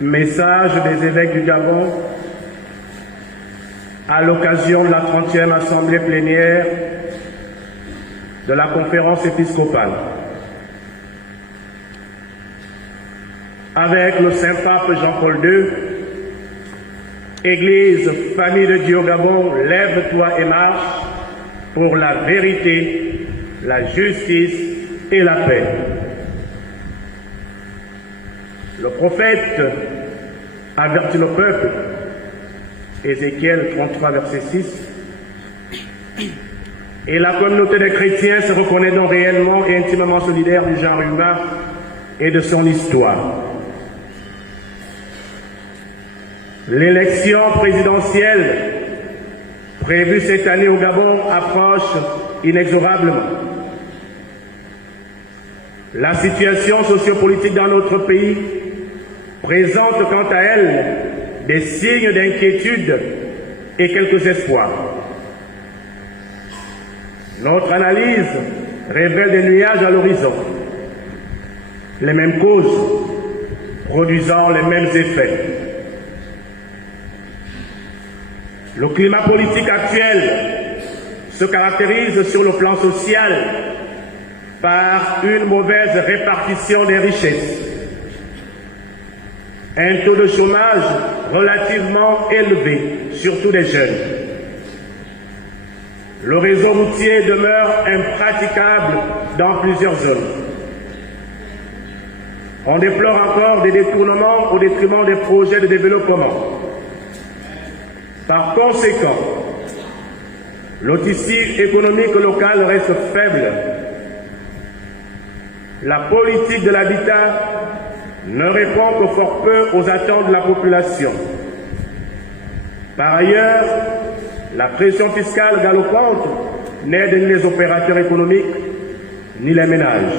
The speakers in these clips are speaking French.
Message des évêques du Gabon à l'occasion de la 30e assemblée plénière de la conférence épiscopale. Avec le Saint-Pape Jean-Paul II, Église, famille de Dieu au Gabon, lève-toi et marche pour la vérité, la justice et la paix. Le prophète avertit le peuple, Ézéchiel 33, verset 6, et la communauté des chrétiens se reconnaît donc réellement et intimement solidaire du genre humain et de son histoire. L'élection présidentielle prévue cette année au Gabon approche inexorablement. La situation sociopolitique dans notre pays présente quant à elle des signes d'inquiétude et quelques espoirs. Notre analyse révèle des nuages à l'horizon, les mêmes causes produisant les mêmes effets. Le climat politique actuel se caractérise sur le plan social par une mauvaise répartition des richesses, un taux de chômage relativement élevé, surtout des jeunes. Le réseau routier demeure impraticable dans plusieurs zones. On déplore encore des détournements au détriment des projets de développement. Par conséquent, le tissu économique local reste faible. La politique de l'habitat ne répond que fort peu aux attentes de la population. Par ailleurs, la pression fiscale galopante n'aide ni les opérateurs économiques ni les ménages.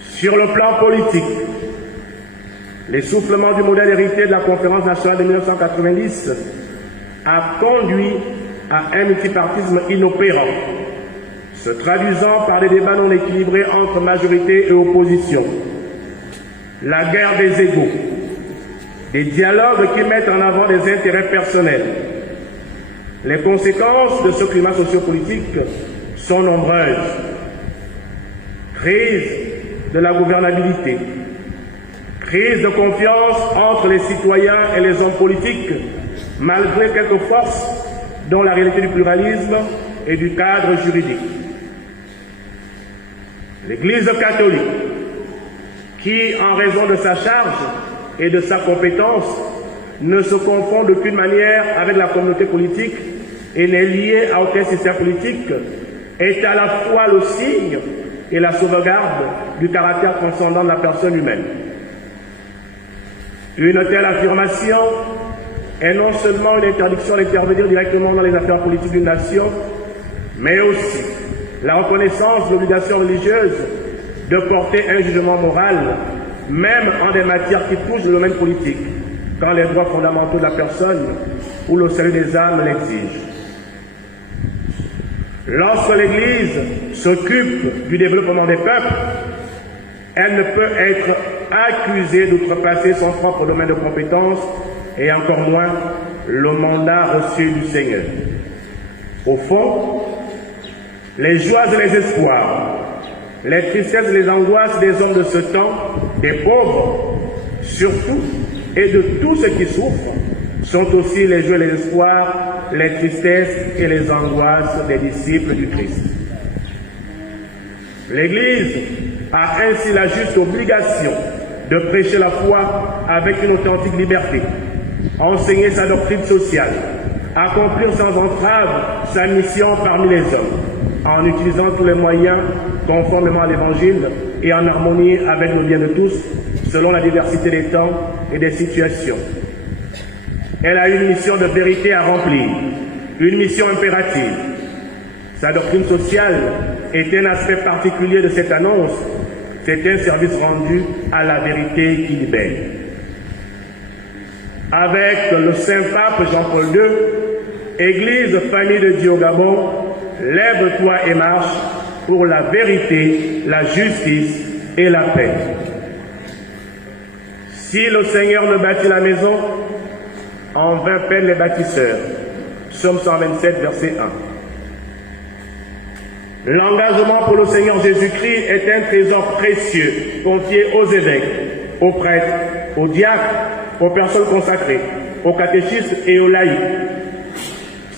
Sur le plan politique, l'essoufflement du modèle hérité de la conférence nationale de 1990 a conduit à un multipartisme inopérant, se traduisant par des débats non équilibrés entre majorité et opposition, la guerre des égos, des dialogues qui mettent en avant des intérêts personnels. Les conséquences de ce climat sociopolitique sont nombreuses. Crise de la gouvernabilité, crise de confiance entre les citoyens et les hommes politiques, malgré quelques forces dont la réalité du pluralisme et du cadre juridique. L'Église catholique, qui, en raison de sa charge et de sa compétence, ne se confond d'aucune manière avec la communauté politique et n'est liée à aucun système politique, est à la fois le signe et la sauvegarde du caractère transcendant de la personne humaine. Une telle affirmation est non seulement une interdiction d'intervenir directement dans les affaires politiques d'une nation, mais aussi la reconnaissance de l'obligation religieuse de porter un jugement moral, même en des matières qui touchent le domaine politique, quand les droits fondamentaux de la personne ou le salut des âmes l'exigent. Lorsque l'Église s'occupe du développement des peuples, elle ne peut être accusée d'outrepasser son propre domaine de compétence et encore moins le mandat reçu du Seigneur. Au fond, les joies et les espoirs, les tristesses et les angoisses des hommes de ce temps, des pauvres surtout, et de tous ceux qui souffrent, sont aussi les joies et les espoirs, les tristesses et les angoisses des disciples du Christ. L'Église a ainsi la juste obligation de prêcher la foi avec une authentique liberté, enseigner sa doctrine sociale, accomplir sans entrave sa mission parmi les hommes, en utilisant tous les moyens conformément à l'Évangile et en harmonie avec le bien de tous, selon la diversité des temps et des situations. Elle a une mission de vérité à remplir, une mission impérative. Sa doctrine sociale est un aspect particulier de cette annonce. C'est un service rendu à la vérité qui libère. Avec le Saint-Pape Jean-Paul II, Église, famille de Dieu au Gabon, lève-toi et marche pour la vérité, la justice et la paix. Si le Seigneur ne bâtit la maison, en vain peinent les bâtisseurs. Psaume 127, verset 1. L'engagement pour le Seigneur Jésus-Christ est un trésor précieux confié aux évêques, aux prêtres, aux diacres, aux personnes consacrées, aux catéchistes et aux laïcs.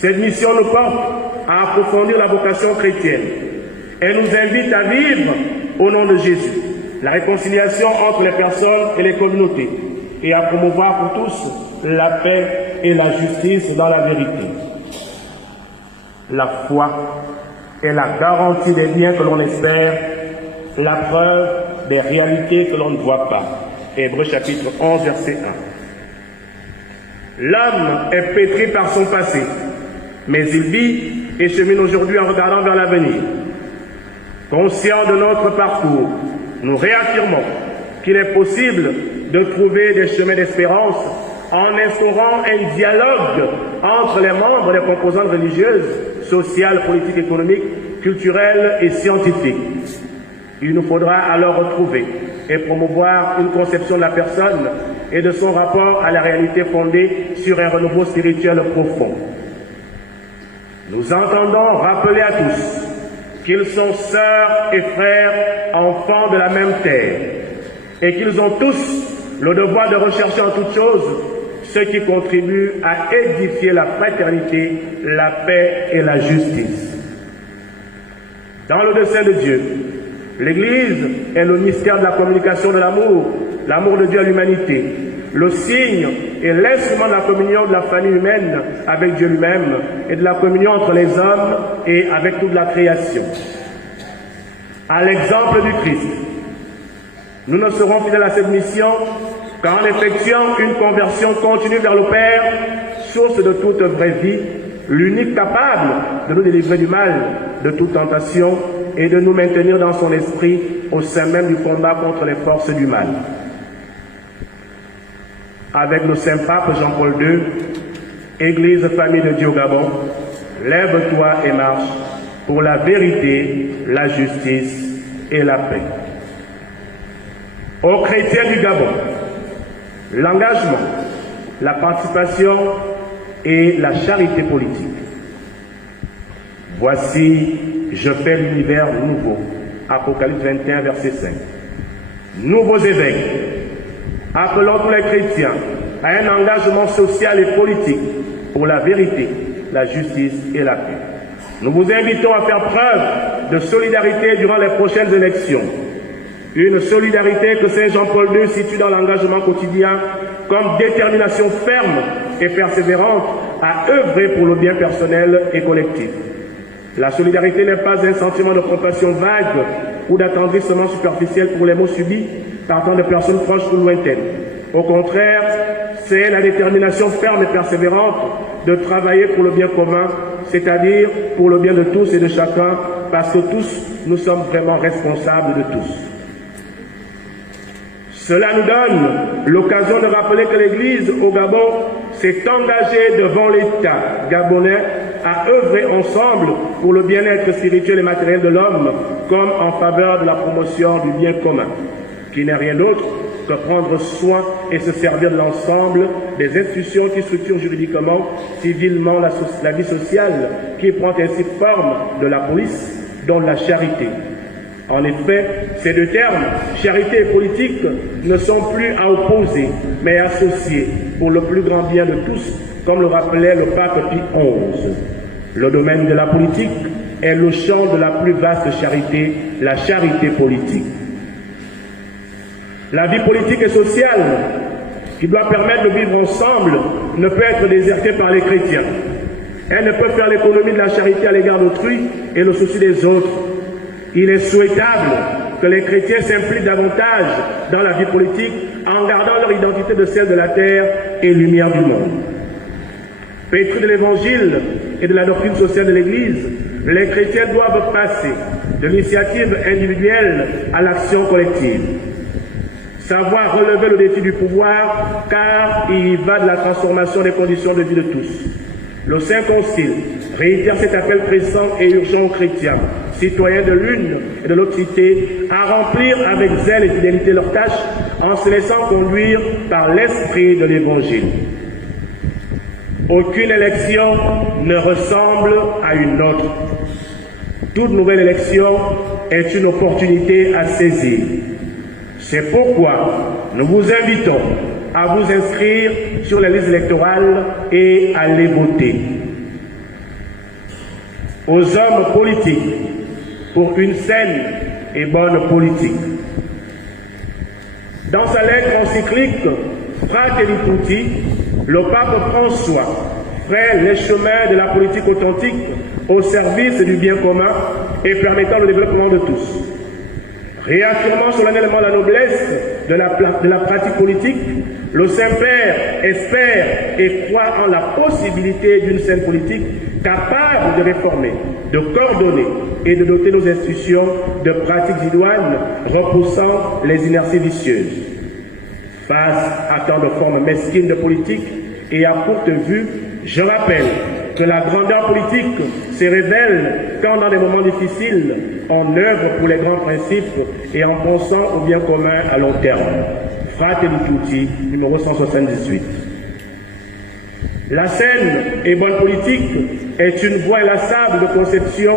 Cette mission nous porte à approfondir la vocation chrétienne. Elle nous invite à vivre au nom de Jésus la réconciliation entre les personnes et les communautés et à promouvoir pour tous la paix et la justice dans la vérité. La foi est la garantie des biens que l'on espère, la preuve des réalités que l'on ne voit pas. Hébreux chapitre 11, verset 1. L'homme est pétri par son passé, mais il vit et chemine aujourd'hui en regardant vers l'avenir. Conscient de notre parcours, nous réaffirmons qu'il est possible de trouver des chemins d'espérance en instaurant un dialogue entre les membres des composantes religieuses, sociales, politiques, économiques, culturelles et scientifiques. Il nous faudra alors retrouver et promouvoir une conception de la personne et de son rapport à la réalité fondée sur un renouveau spirituel profond. Nous entendons rappeler à tous qu'ils sont sœurs et frères, enfants de la même terre, et qu'ils ont tous le devoir de rechercher en toutes choses ce qui contribue à édifier la fraternité, la paix et la justice. Dans le dessein de Dieu, l'Église est le mystère de la communication de l'amour de Dieu à l'humanité, le signe et l'instrument de la communion de la famille humaine avec Dieu lui-même et de la communion entre les hommes et avec toute la création. À l'exemple du Christ, nous ne serons fidèles à cette mission qu'en effectuant une conversion continue vers le Père, source de toute vraie vie, l'unique capable de nous délivrer du mal, de toute tentation et de nous maintenir dans son esprit au sein même du combat contre les forces du mal. Avec le Saint-Pape Jean-Paul II, Église Famille de Dieu au Gabon, lève-toi et marche pour la vérité, la justice et la paix. Aux chrétiens du Gabon, l'engagement, la participation et la charité politique. Voici, je fais l'univers nouveau. Apocalypse 21, verset 5. Nouveaux évêques, appelons tous les chrétiens à un engagement social et politique pour la vérité, la justice et la paix. Nous vous invitons à faire preuve de solidarité durant les prochaines élections. Une solidarité que Saint Jean-Paul II situe dans l'engagement quotidien comme détermination ferme et persévérante à œuvrer pour le bien personnel et collectif. La solidarité n'est pas un sentiment de compassion vague ou d'attendrissement superficiel pour les maux subis par tant de personnes proches ou lointaines. Au contraire, c'est la détermination ferme et persévérante de travailler pour le bien commun, c'est-à-dire pour le bien de tous et de chacun, parce que tous, nous sommes vraiment responsables de tous. Cela nous donne l'occasion de rappeler que l'Église au Gabon s'est engagée devant l'État gabonais à œuvrer ensemble pour le bien-être spirituel et matériel de l'homme, comme en faveur de la promotion du bien commun, qui n'est rien d'autre que prendre soin et se servir de l'ensemble des institutions qui structurent juridiquement, civilement la vie sociale, qui prend ainsi forme de la police, dont la charité. En effet, ces deux termes, charité et politique, ne sont plus à opposer, mais associés pour le plus grand bien de tous, comme le rappelait le pape Pie XI. Le domaine de la politique est le champ de la plus vaste charité, la charité politique. La vie politique et sociale, qui doit permettre de vivre ensemble, ne peut être désertée par les chrétiens. Elle ne peut faire l'économie de la charité à l'égard d'autrui et le souci des autres. Il est souhaitable que les chrétiens s'impliquent davantage dans la vie politique en gardant leur identité de celle de la terre et lumière du monde. Pétris de l'Évangile et de la doctrine sociale de l'Église, les chrétiens doivent passer de l'initiative individuelle à l'action collective. Savoir relever le défi du pouvoir, car il y va de la transformation des conditions de vie de tous. Le Saint Concile réitère cet appel pressant et urgent aux chrétiens, citoyens de l'une et de l'autre cité, à remplir avec zèle et fidélité leurs tâches en se laissant conduire par l'esprit de l'Évangile. Aucune élection ne ressemble à une autre. Toute nouvelle élection est une opportunité à saisir. C'est pourquoi nous vous invitons à vous inscrire sur les listes électorales et à les voter. Aux hommes politiques, pour une saine et bonne politique. Dans sa lettre encyclique Fratelli Tutti, le pape François ferait les chemins de la politique authentique au service du bien commun et permettant le développement de tous. Réaffirmant solennellement la noblesse de la pratique politique, le Saint-Père espère et croit en la possibilité d'une saine politique capable de réformer, de coordonner et de doter nos institutions de pratiques idoines repoussant les inerties vicieuses. Face à tant de formes mesquines de politique et à courte vue, je rappelle que la grandeur politique se révèle quand dans des moments difficiles, on œuvre pour les grands principes et en pensant au bien commun à long terme. Fratelli Tutti, numéro 178. La saine et bonne politique est une voie inlassable de conception,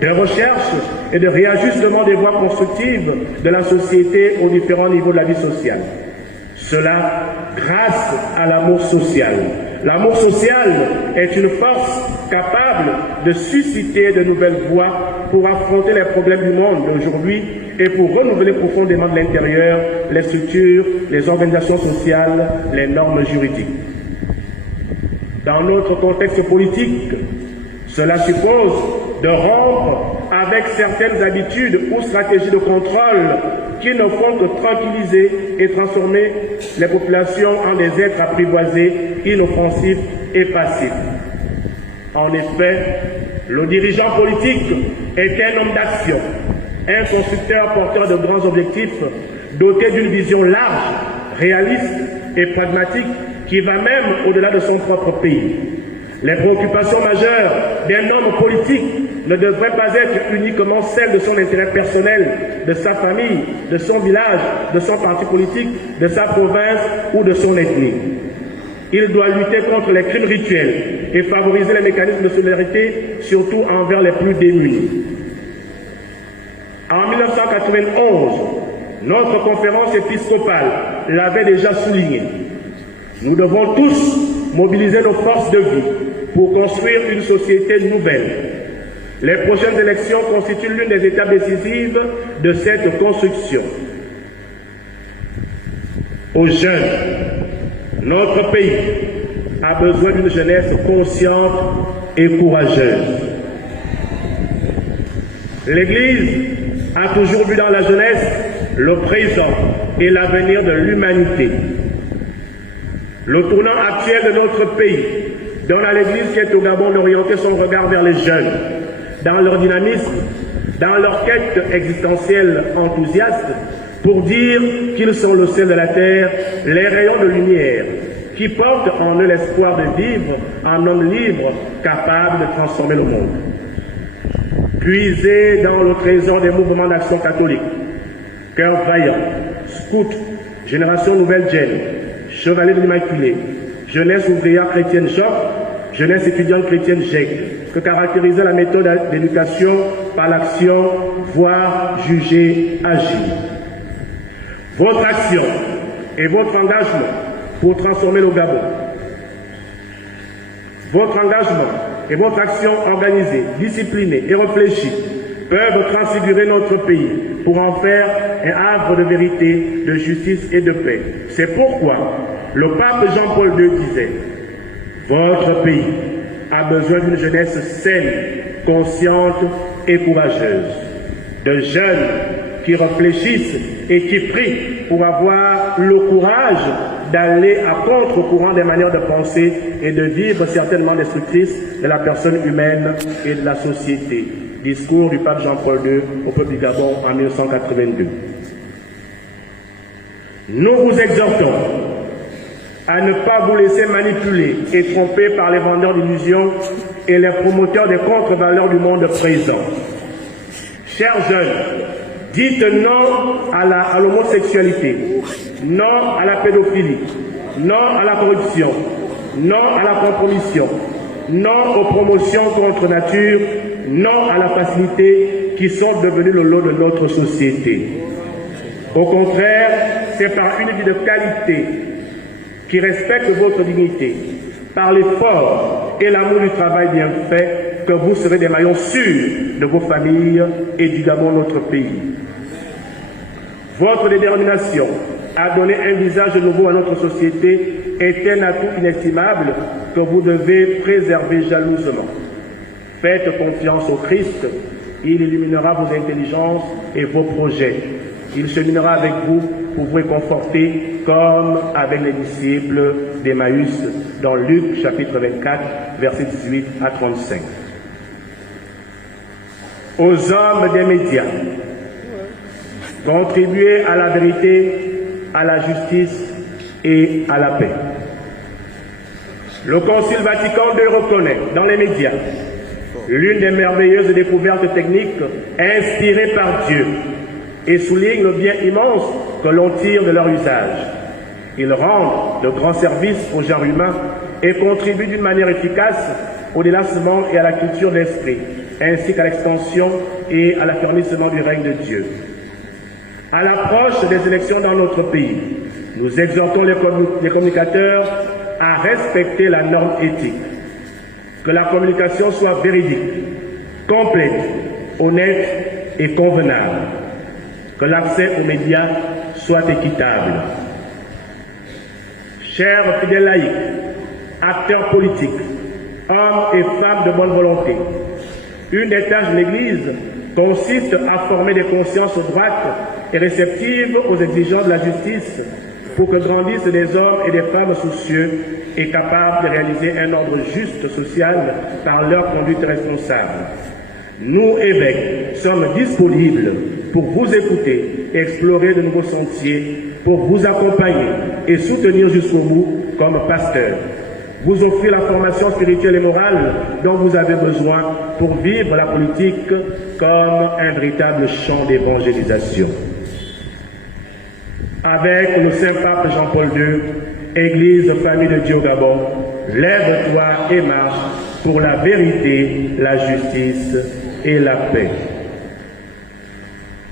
de recherche et de réajustement des voies constructives de la société aux différents niveaux de la vie sociale. Cela grâce à l'amour social. L'amour social est une force capable de susciter de nouvelles voies pour affronter les problèmes du monde d'aujourd'hui et pour renouveler profondément de l'intérieur les structures, les organisations sociales, les normes juridiques. Dans notre contexte politique, cela suppose de rompre avec certaines habitudes ou stratégies de contrôle qui ne font que tranquilliser et transformer les populations en des êtres apprivoisés, inoffensifs et passifs. En effet, le dirigeant politique est un homme d'action, un constructeur porteur de grands objectifs, doté d'une vision large, réaliste et pragmatique qui va même au-delà de son propre pays. Les préoccupations majeures d'un homme politique ne devraient pas être uniquement celles de son intérêt personnel, de sa famille, de son village, de son parti politique, de sa province ou de son ethnie. Il doit lutter contre les crimes rituels et favoriser les mécanismes de solidarité, surtout envers les plus démunis. En 1991, notre conférence épiscopale l'avait déjà souligné. Nous devons tous mobiliser nos forces de vie pour construire une société nouvelle. Les prochaines élections constituent l'une des étapes décisives de cette construction. Aux jeunes, notre pays a besoin d'une jeunesse consciente et courageuse. L'Église a toujours vu dans la jeunesse le présent et l'avenir de l'humanité. Le tournant actuel de notre pays donne à l'Église qui est au Gabon d'orienter son regard vers les jeunes, dans leur dynamisme, dans leur quête existentielle enthousiaste, pour dire qu'ils sont le sel de la terre, les rayons de lumière, qui portent en eux l'espoir de vivre en homme libre, capable de transformer le monde. Puisés dans le trésor des mouvements d'action catholique, Cœur vaillant, Scout, Génération Nouvelle Gêne, Chevalier de l'Immaculée, Jeunesse ouvrière chrétienne Joc, Jeunesse étudiante chrétienne GEC, que caractérisait la méthode d'éducation par l'action, voir, juger, agir. Votre action et votre engagement pour transformer le Gabon. Votre engagement et votre action organisée, disciplinée et réfléchie peuvent transfigurer notre pays pour en faire un havre de vérité, de justice et de paix. C'est pourquoi le pape Jean-Paul II disait « Votre pays a besoin d'une jeunesse saine, consciente et courageuse, de jeunes qui réfléchissent et qui prient pour avoir le courage d'aller à contre-courant des manières de penser et de vivre certainement destructrices de la personne humaine et de la société. » Discours du pape Jean-Paul II au peuple du Gabon en 1982. Nous vous exhortons à ne pas vous laisser manipuler et tromper par les vendeurs d'illusions et les promoteurs des contre-valeurs du monde présent. Chers jeunes, dites non à l'homosexualité, non à la pédophilie, non à la corruption, non à la compromission, non aux promotions contre nature, non à la facilité qui sont devenues le lot de notre société. Au contraire, c'est par une vie de qualité qui respecte votre dignité, par l'effort et l'amour du travail bien fait, que vous serez des maillons sûrs de vos familles et du Gabon, notre pays. Votre détermination à donner un visage nouveau à notre société est un atout inestimable que vous devez préserver jalousement. Faites confiance au Christ, il illuminera vos intelligences et vos projets. Il cheminera avec vous pour vous réconforter comme avec les disciples d'Emmaüs dans Luc chapitre 24, versets 18 à 35. Aux hommes des médias, contribuez à la vérité, à la justice et à la paix. Le Concile Vatican II reconnaît dans les médias l'une des merveilleuses découvertes techniques inspirées par Dieu et souligne le bien immense que l'on tire de leur usage. Ils rendent de grands services au genre humain et contribuent d'une manière efficace au délassement et à la culture d'esprit, ainsi qu'à l'extension et à l'affermissement du règne de Dieu. À l'approche des élections dans notre pays, nous exhortons les communicateurs à respecter la norme éthique. Que la communication soit véridique, complète, honnête et convenable. Que l'accès aux médias soit équitable. Chers fidèles laïcs, acteurs politiques, hommes et femmes de bonne volonté, une des tâches de l'Église consiste à former des consciences droites et réceptives aux exigences de la justice pour que grandissent des hommes et des femmes soucieux et capables de réaliser un ordre juste social par leur conduite responsable. Nous, évêques, sommes disponibles pour vous écouter et explorer de nouveaux sentiers, pour vous accompagner et soutenir jusqu'au bout comme pasteurs. Vous offrir la formation spirituelle et morale dont vous avez besoin pour vivre la politique comme un véritable champ d'évangélisation. Avec le Saint-Pape Jean-Paul II, Église, famille de Dieu au Gabon, lève-toi et marche pour la vérité, la justice et la paix.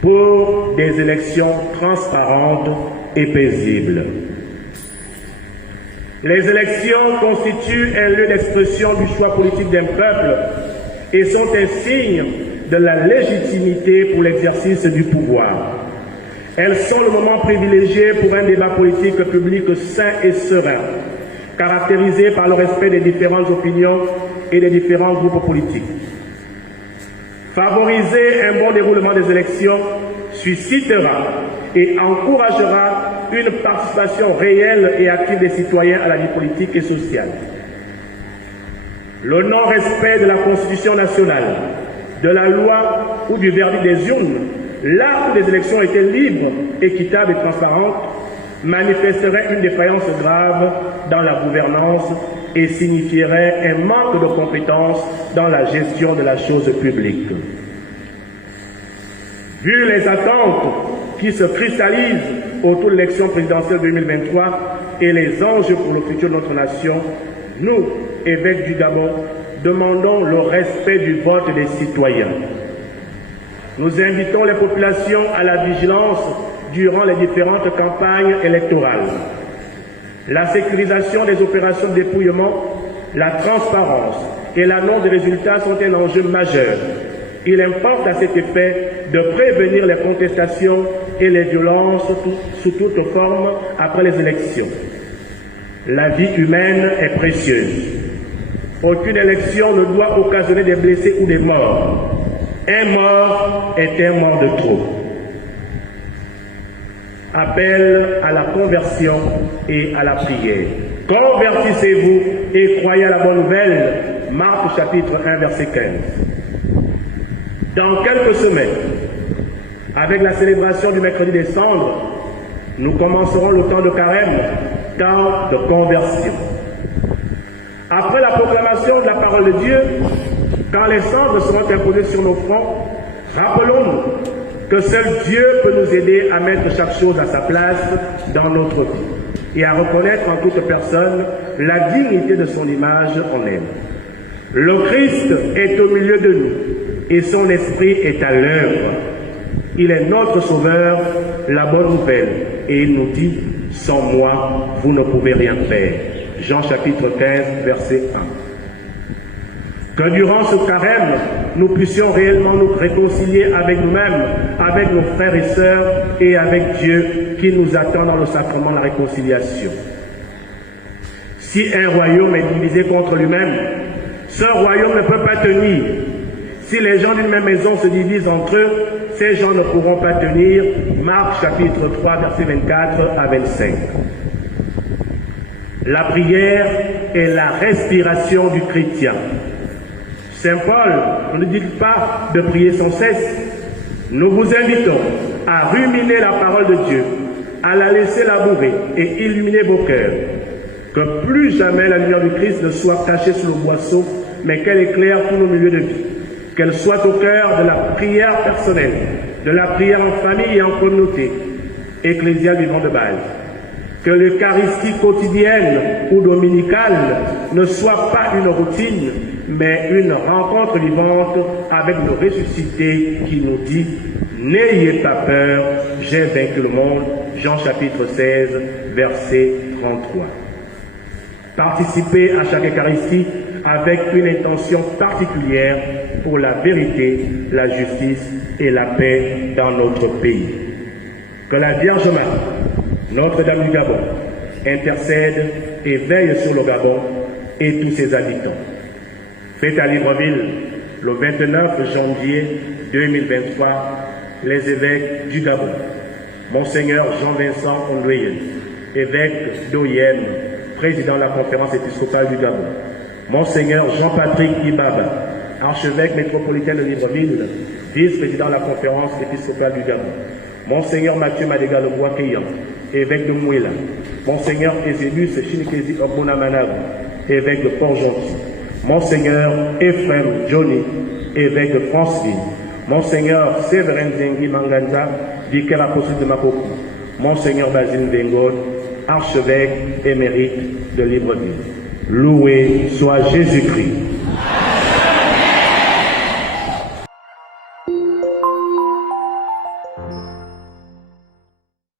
Pour des élections transparentes et paisibles. Les élections constituent un lieu d'expression du choix politique d'un peuple et sont un signe de la légitimité pour l'exercice du pouvoir. Elles sont le moment privilégié pour un débat politique public sain et serein, caractérisé par le respect des différentes opinions et des différents groupes politiques. Favoriser un bon déroulement des élections suscitera et encouragera une participation réelle et active des citoyens à la vie politique et sociale. Le non-respect de la Constitution nationale, de la loi ou du verdict des urnes, là où les élections étaient libres, équitables et transparentes, manifesterait une défaillance grave dans la gouvernance et signifierait un manque de compétences dans la gestion de la chose publique. Vu les attentes qui se cristallisent autour de l'élection présidentielle 2023 et les enjeux pour le futur de notre nation, nous, évêques du Gabon, demandons le respect du vote des citoyens. Nous invitons les populations à la vigilance durant les différentes campagnes électorales. La sécurisation des opérations de dépouillement, la transparence et l'annonce des résultats sont un enjeu majeur. Il importe à cet effet de prévenir les contestations et les violences sous toutes formes après les élections. La vie humaine est précieuse. Aucune élection ne doit occasionner des blessés ou des morts. Un mort est un mort de trop. Appel à la conversion et à la prière. Convertissez-vous et croyez à la bonne nouvelle. Marc chapitre 1 verset 15. Dans quelques semaines, avec la célébration du mercredi des cendres, nous commencerons le temps de carême, temps de conversion. Après la proclamation de la parole de Dieu, quand les cendres seront imposées sur nos fronts, Rappelons-nous que seul Dieu peut nous aider à mettre chaque chose à sa place dans notre vie et à reconnaître en toute personne la dignité de son image en elle. Le Christ est au milieu de nous et son esprit est à l'œuvre. Il est notre sauveur, la bonne nouvelle. Et il nous dit, sans moi, vous ne pouvez rien faire. Jean chapitre 15, verset 1. Que durant ce carême, nous puissions réellement nous réconcilier avec nous-mêmes, avec nos frères et sœurs et avec Dieu qui nous attend dans le sacrement de la réconciliation. Si un royaume est divisé contre lui-même, ce royaume ne peut pas tenir. Si les gens d'une même maison se divisent entre eux, ces gens ne pourront pas tenir. Marc chapitre 3, verset 24 à 25. La prière est la respiration du chrétien. Saint Paul ne dit pas de prier sans cesse. Nous vous invitons à ruminer la parole de Dieu, à la laisser labourer et illuminer vos cœurs. Que plus jamais la lumière du Christ ne soit cachée sous le boisseau, mais qu'elle éclaire tous nos milieux de vie. Qu'elle soit au cœur de la prière personnelle, de la prière en famille et en communauté, ecclésiale vivant de base. Que l'Eucharistie quotidienne ou dominicale ne soit pas une routine, mais une rencontre vivante avec le ressuscité qui nous dit « N'ayez pas peur, j'ai vaincu le monde ». Jean chapitre 16, verset 33. Participez à chaque Eucharistie avec une intention particulière pour la vérité, la justice et la paix dans notre pays. Que la Vierge Marie, Notre-Dame du Gabon, intercède et veille sur le Gabon et tous ses habitants. Fête à Libreville, le 29 janvier 2023, les évêques du Gabon, Monseigneur Jean-Vincent Ondoyen, évêque d'Oyem, président de la conférence épiscopale du Gabon, Monseigneur Jean-Patrick Ibaba, archevêque métropolitain de Libreville, vice-président de la conférence épiscopale du Gabon, Monseigneur Mathieu Madega Lebois-Keyan, évêque de Mouila, Monseigneur Ezélus Chinikezi Ogbonamanabu, évêque de Port-Gentil, Monseigneur Ephraim Johnny, évêque de Franceville, Monseigneur Séverin Zengi Manganda, vicaire apostolique de Makoku, Monseigneur Basile Bengod, archevêque émérite de Libreville. Loué soit Jésus-Christ.